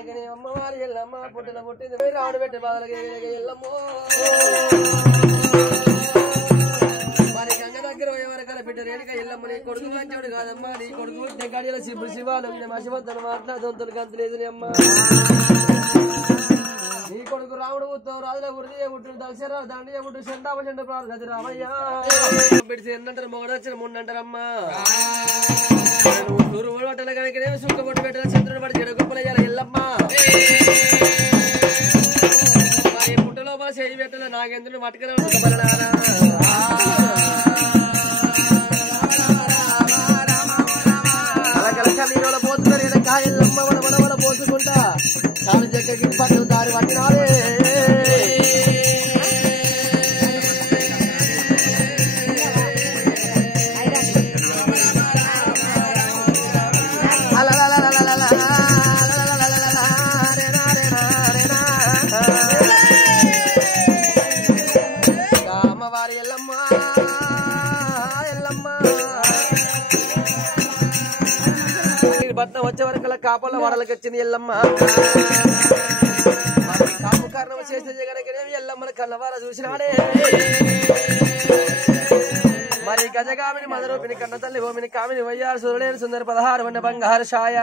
కనుకనే అమ్మవారి ఎల్లమ్మ పుట్టిన పుట్టింది రాడు పెట్టి బాధలకి ఎల్లమ్మో మరి గంగ దగ్గర ఎవరికైనా బిడ్డ రేణుక ఎల్లమ్మ నీ కొడుకు మంచోడు కాదమ్మా నీ కొడుకు గడియల శివాలు మసిబద్దను మాట్లాడుతుంటారు గంతులేదు అమ్మ నీ కొడుకు రాముడు ఉత్తమ రాజుల గురి పుట్టు దక్షర దండి పుట్టు చెండాప చెండ ప్రార్థన రామయ్య పెడితే ఎన్నంటారు మొగడొచ్చిన ముండంటారమ్మా తూరు పట్టల కనుకనే సుక్క పొట్టు పెట్టిన చంద్రుడు పడి చెడు గొప్పలయ్యాల ఎల్లమ్మ మరి పుట్ట లోపల చేయి పెట్టల నాగేంద్రుడు మట్టుకనే నీళ్ళ పోతున్నారు ఇలా కాయలమ్మ వడ పోసుకుంటా తాను జగ్గకి పట్టు దారి పట్టినారే అమ్మవారి ఎల్లమ్మ ఎల్లమ్మ పట్నం వచ్చే వరకు కాపల వడలకు వచ్చింది ఎల్లమ్మ కాపు కారణం చేసే జగనకనే ఎల్లమ్మని కన్నవార చూసినాడే మరి గజగామిని మదరూపిని కన్న తల్లి ఓమిని కామిని వయ్యారు సురలేని సుందర 16 బంగారు ఛాయ